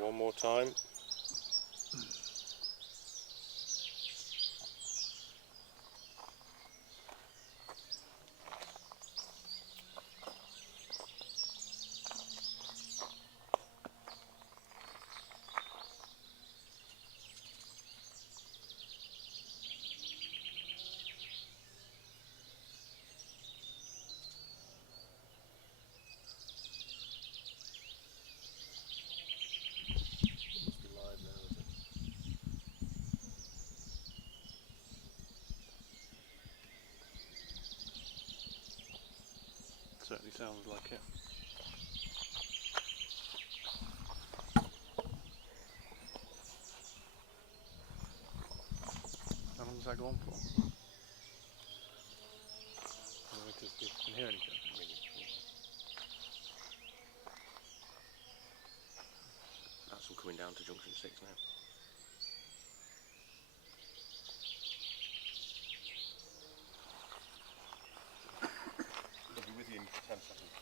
One more time. Certainly sounds like it. How long does that go on for? You can hear anything. That's them coming down to junction 6 now. I'll be with you in 10 seconds.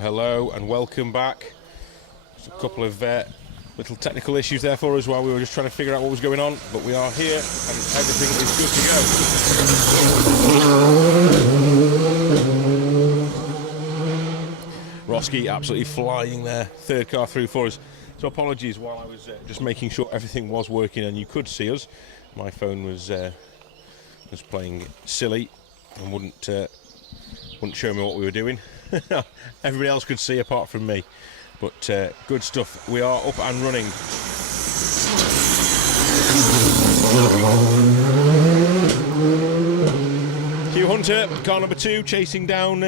Hello, and welcome back. Just a couple of little technical issues there for us while we were just trying to figure out what was going on, but we are here and everything is good to go. Roski absolutely flying there, third car through for us. So apologies while I was just making sure everything was working and you could see us. My phone was playing silly and wouldn't show me what we were doing. Everybody else could see apart from me, but good stuff. We are up and running. Hugh Hunter, car number 2, chasing down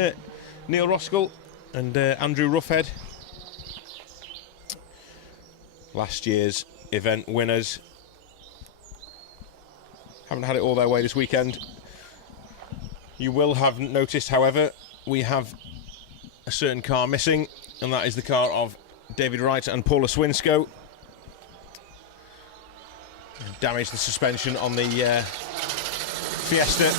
Neil Roskell and Andrew Roughhead, last year's event winners. Haven't had it all their way this weekend. You will have noticed, however, we have a certain car missing, and that is the car of David Wright and Paula Swinsko. Damaged the suspension on the Fiesta.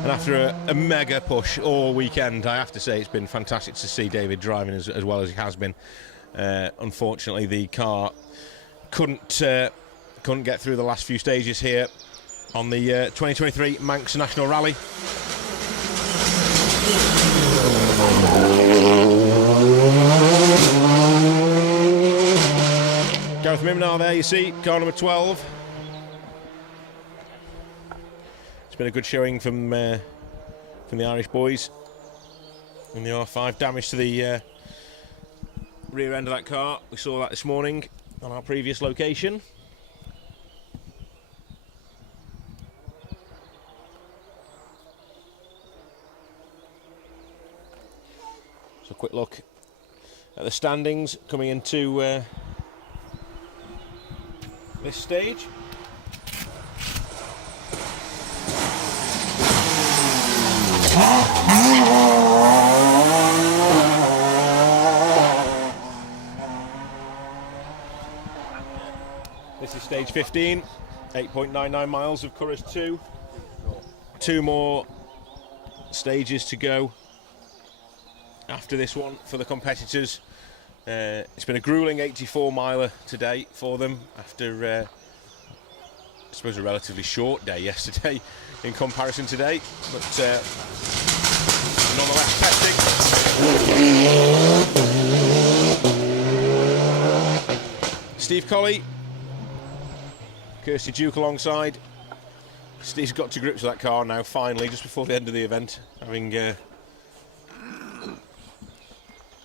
And after a mega push all weekend, I have to say it's been fantastic to see David driving as well as he has been. Unfortunately, the car couldn't get through the last few stages here on the 2023 Manx National Rally. Gareth Mimnar there, you see, car number 12. It's been a good showing from the Irish boys in the R5. Damage to the rear end of that car. We saw that this morning on our previous location. So a quick look at the standings coming into this stage. This is stage 15, 8.99 miles of Curragh 2. 2 more stages to go after this one for the competitors. It's been a gruelling 84 miler today for them after I suppose a relatively short day yesterday in comparison today, but nonetheless testing. Steve Colley, Kirsty Duke alongside. Steve's got to grips with that car now finally, just before the end of the event, having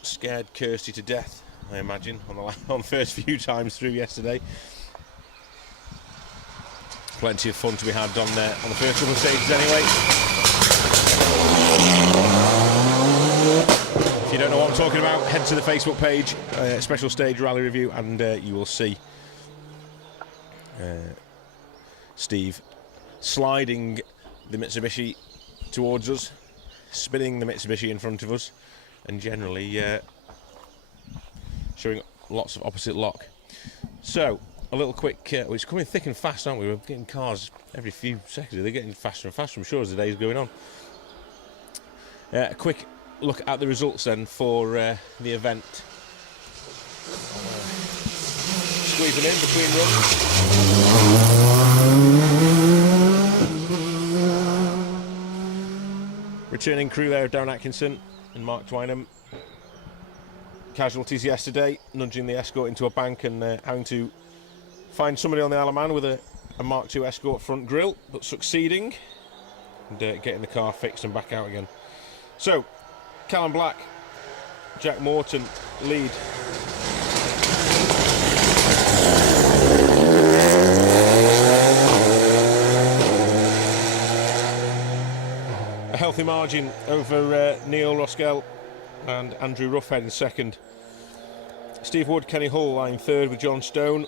scared Kirsty to death, I imagine, on the first few times through yesterday. Plenty of fun to be had on the first couple of stages anyway. If you don't know what I'm talking about, head to the Facebook page, Special Stage Rally Review, and you will see Steve sliding the Mitsubishi towards us, spinning the Mitsubishi in front of us, and generally showing lots of opposite lock. So, a little quick, it's coming thick and fast, aren't we? We're getting cars every few seconds. They're getting faster and faster, I'm sure, as the day's going on. A quick look at the results then for the event. Squeeze them in between runs. Returning crew there, Darren Atkinson and Mark Twynham. Casualties yesterday, nudging the Escort into a bank and having to find somebody on the Isle of Man with a Mark II Escort front grille, but succeeding and getting the car fixed and back out again. So, Callum Black, Jack Morton lead. A healthy margin over Neil Roskell and Andrew Roughhead in second. Steve Wood, Kenny Hull lying third with John Stone,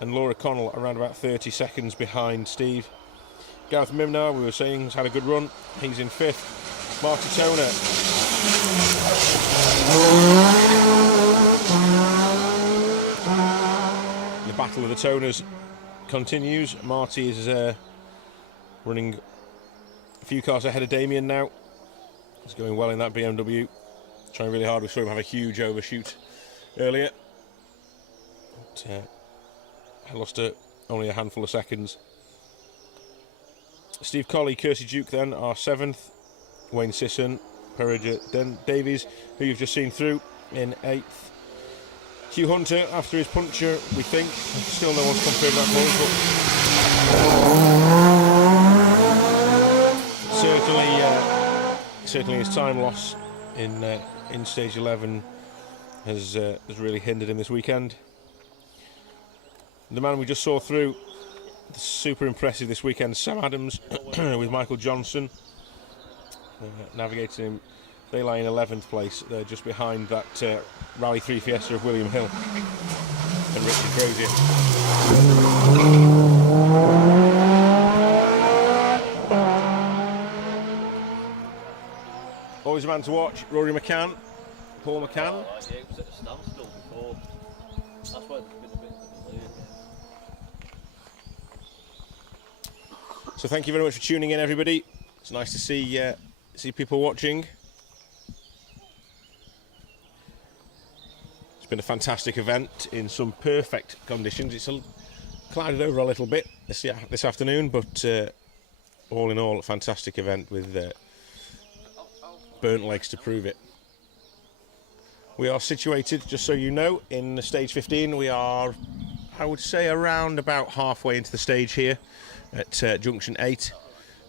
and Laura Connell around about 30 seconds behind Steve. Gareth Mimnar, we were saying, has had a good run. He's in fifth. Marty Toner. The battle of the Toners continues. Marty is running a few cars ahead of Damien now. He's going well in that BMW. Trying really hard. We saw him have a huge overshoot earlier. But, I lost only a handful of seconds. Steve Colley, Kirsty Duke then are 7th. Wayne Sisson, Pereja Davies, who you've just seen through, in 8th. Hugh Hunter, after his puncture, we think. Still no one's confirmed that for us, but certainly his time loss in stage 11 has really hindered him this weekend. The man we just saw through, super impressive this weekend, Sam Adams with Michael Johnson navigating him. They lie in 11th place. They're just behind that Rally 3 Fiesta of William Hill and Richard Crozier. Always a man to watch, Rory McCann, Paul McCann. Yeah, it was at a standstill before. That's why there's been a bit of a delay. So thank you very much for tuning in, everybody. It's nice to see people watching. It's been a fantastic event in some perfect conditions. It's clouded over a little bit this afternoon, but all in all, a fantastic event with burnt legs to prove it. We are situated, just so you know, in the stage 15. We are, I would say, around about halfway into the stage here at junction 8,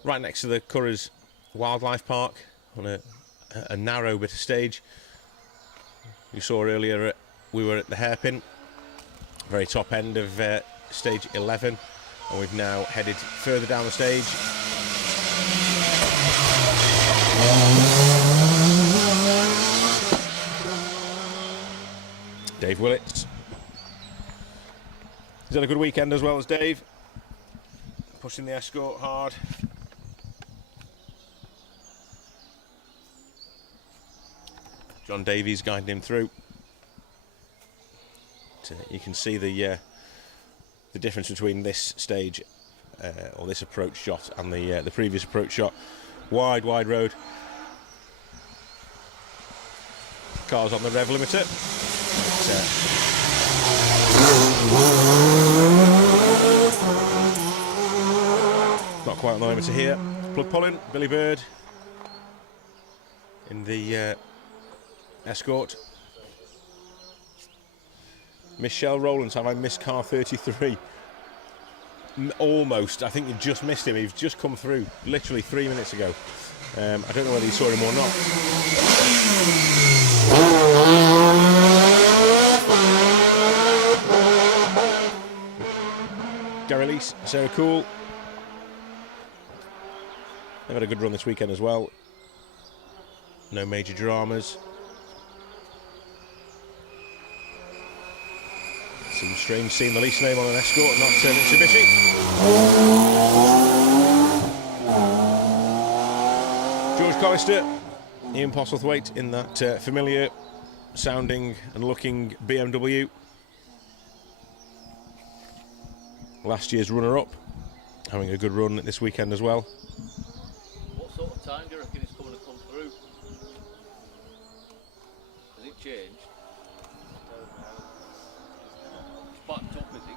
right next to the Curragh's Wildlife Park, on a narrow bit of stage. You saw earlier we were at the hairpin, very top end of stage 11, and we've now headed further down the stage. Dave Willett. He's had a good weekend as well as Dave, pushing the Escort hard. John Davies guiding him through. You can see the the difference between this stage or this approach shot and the previous approach shot. Wide road. Cars on the rev limiter. Not quite on the limiter here. Plug Pullen, Billy Bird in the Escort. Michelle Rowlands, have I missed car 33? Almost. I think you've just missed him. He's just come through literally 3 minutes ago. I don't know whether you saw him or not. Gary Lease, Sarah Cool. They've had a good run this weekend as well. No major dramas. Some strange seeing the lease name on an Escort, not Mitsubishi. George Collister, Ian Postlethwaite in that familiar sounding and looking BMW. Last year's runner-up, having a good run this weekend as well. What sort of time do you reckon it's coming to come through? Has it changed? It's backed up, is it?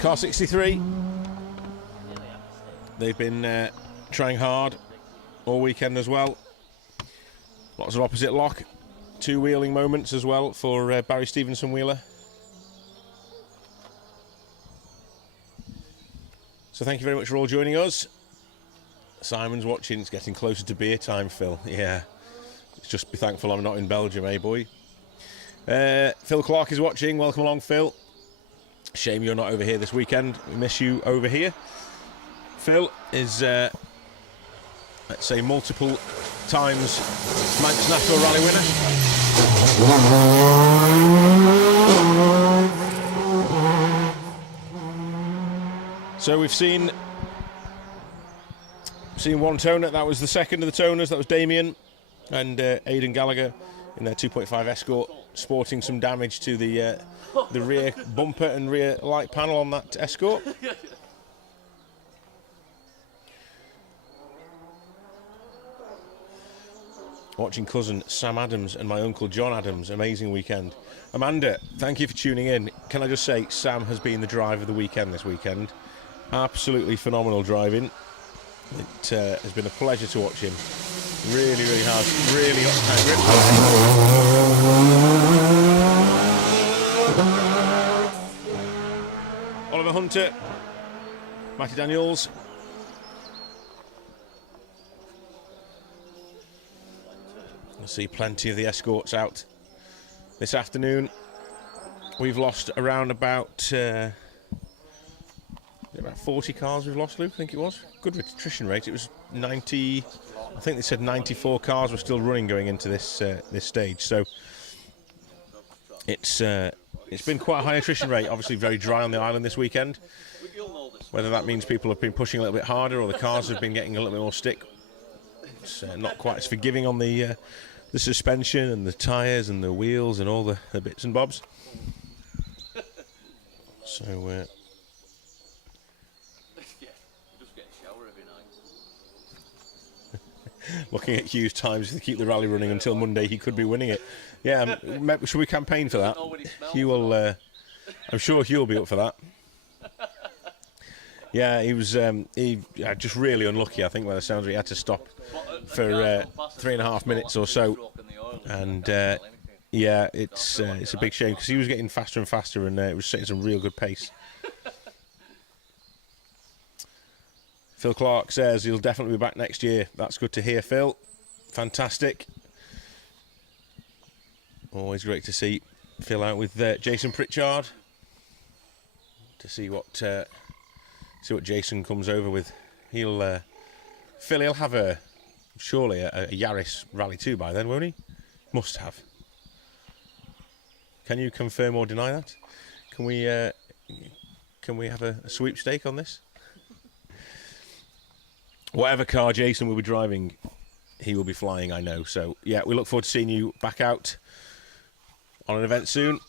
Car 63. They've been trying hard all weekend as well. Lots of opposite lock. 2 wheeling moments as well for Barry Stevenson Wheeler. So thank you very much for all joining us. Simon's watching. It's getting closer to beer time, Phil. Yeah. Just be thankful I'm not in Belgium, eh, boy? Phil Clark is watching. Welcome along, Phil. Shame you're not over here this weekend. We miss you over here. Phil is, let's say, multiple times Manx National Rally winner. So we've seen one toner. That was the second of the toners. That was Damien and Aidan Gallagher in their 2.5 Escort, sporting some damage to the rear bumper and rear light panel on that Escort. Watching cousin Sam Adams and my uncle John Adams. Amazing weekend. Amanda, thank you for tuning in. Can I just say, Sam has been the drive of the weekend this weekend. Absolutely phenomenal driving. It has been a pleasure to watch him. Really, really has. Really uptight grip. Oliver Hunter, Matty Daniels. I see plenty of the Escorts out this afternoon. We've lost around about 40 cars we've lost, Luke, I think it was. Good attrition rate. It was 90, I think they said 94 cars were still running going into this this stage. So it's been quite a high attrition rate. Obviously very dry on the island this weekend. Whether that means people have been pushing a little bit harder or the cars have been getting a little bit more stick. It's not quite as forgiving on the suspension and the tyres and the wheels and all the bits and bobs. So looking at Hugh's times to keep the rally running until Monday, he could be winning it. Yeah, should we campaign for that? Hugh will. I'm sure Hugh will be up for that. Yeah, he was just really unlucky. I think by the sounds of it, he had to stop for 3.5 minutes or so, and yeah, it's a big shame because he was getting faster and faster, and it was setting some real good pace. Phil Clark says he'll definitely be back next year. That's good to hear, Phil. Fantastic. Always great to see Phil out with Jason Pritchard to see what Jason comes over with. He'll have surely a Yaris Rally 2 by then, won't he? Must have. Can you confirm or deny that? Can we have a sweepstake on this? whatever car Jason will be driving, he will be flying, I know. So, yeah, we look forward to seeing you back out on an event soon.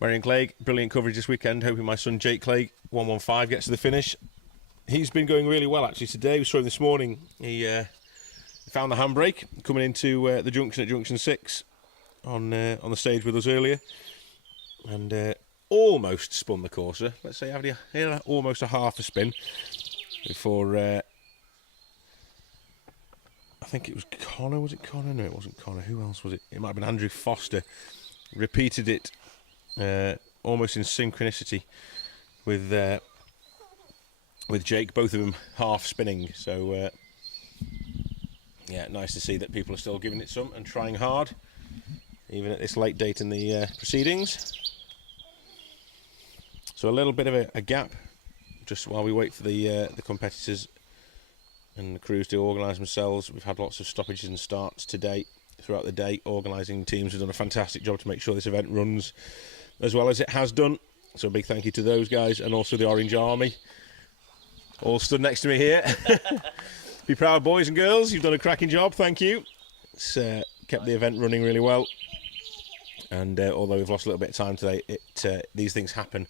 Marion Clegg, brilliant coverage this weekend. Hoping my son Jake Clegg, 115, gets to the finish. He's been going really well, actually, today. We saw him this morning. He found the handbrake coming into the junction at junction 6 on the stage with us earlier. And almost spun the Corsa. Let's say he had almost a half a spin before... I think it was Connor. Was it Connor? No, it wasn't Connor. Who else was it? It might have been Andrew Foster. Repeated it almost in synchronicity with Jake. Both of them half spinning. So yeah, nice to see that people are still giving it some and trying hard, even at this late date in the proceedings. So a little bit of a gap, just while we wait for the competitors and the crews to organise themselves. We've had lots of stoppages and starts today, throughout the day. Organising teams have done a fantastic job to make sure this event runs as well as it has done. So a big thank you to those guys, and also the Orange Army, all stood next to me here. Be proud, boys and girls. You've done a cracking job. Thank you. It's kept the event running really well. And although we've lost a little bit of time today, these things happen.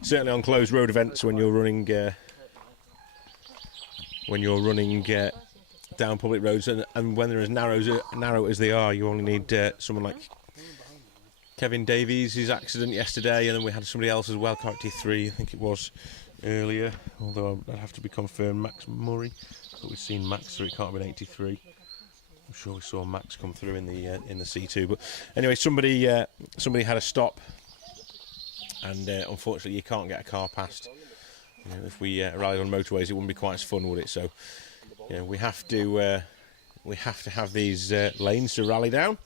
Certainly on closed road events when you're running down public roads, and when they're as narrow as they are, you only need someone like Kevin Davies, his accident yesterday, and then we had somebody else as well, car 83, I think it was, earlier, although I'd have to be confirmed, Max Murray. But we've seen Max through, it can't have been 83. I'm sure we saw Max come through in the C2, but anyway, somebody had a stop, and unfortunately you can't get a car past. You know, if we ride on motorways, it wouldn't be quite as fun, would it? So, you know, we have to have these lanes to rally down,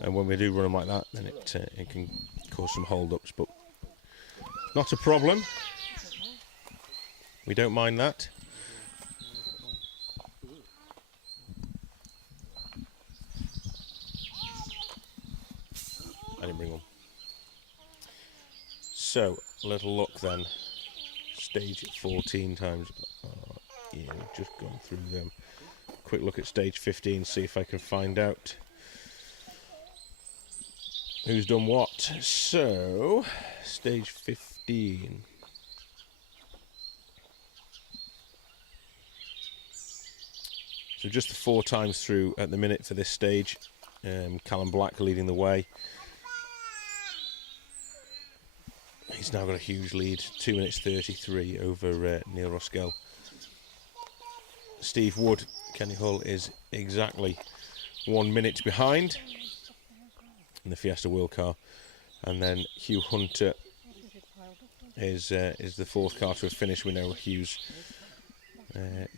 and when we do run them like that, then it can cause some hold-ups, but not a problem. We don't mind that. I didn't bring one. So, a little look then. Stage 14 times. Yeah, we've just gone through them. Quick look at stage 15, see if I can find out who's done what. So, stage 15. So just the 4 times through at the minute for this stage. Callum Black leading the way. He's now got a huge lead, 2 minutes 33 over Neil Roskell. Steve Wood, Kenny Hull, is exactly 1 minute behind in the Fiesta World Car, and then Hugh Hunter is the 4th car to have finished. We know Hugh's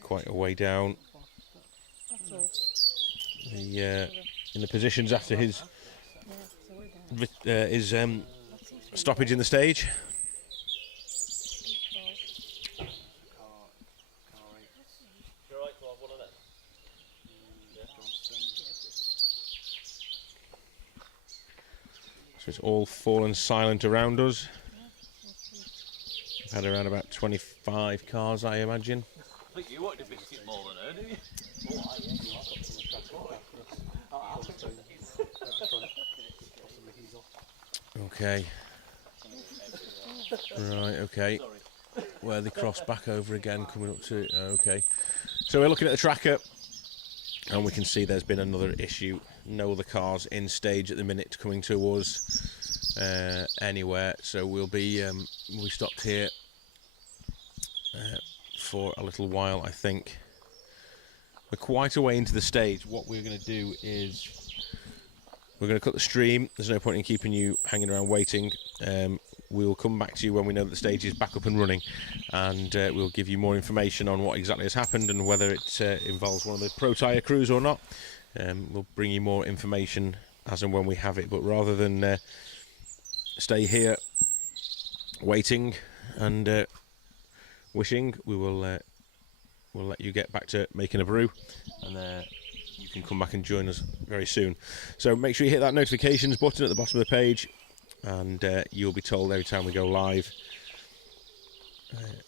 quite a way down. In the positions after his stoppage in the stage. So it's all fallen silent around us. We've had around about 25 cars, I imagine. I think you wanted a biscuit more than her, didn't you? Okay. Right, okay. Where they cross back over again, coming up to it. Okay. So we're looking at the tracker, and we can see there's been another issue. No other cars in stage at the minute coming to us anywhere. So we'll be we stopped here for a little while, I think. We're quite a way into the stage. What we're going to do is we're going to cut the stream. There's no point in keeping you hanging around waiting. We'll come back to you when we know that the stage is back up and running, and we'll give you more information on what exactly has happened and whether it involves one of the Pro Tyre crews or not. We'll bring you more information as and when we have it, but rather than stay here waiting and wishing, we'll let you get back to making a brew, and you can come back and join us very soon. So make sure you hit that notifications button at the bottom of the page, and you'll be told every time we go live.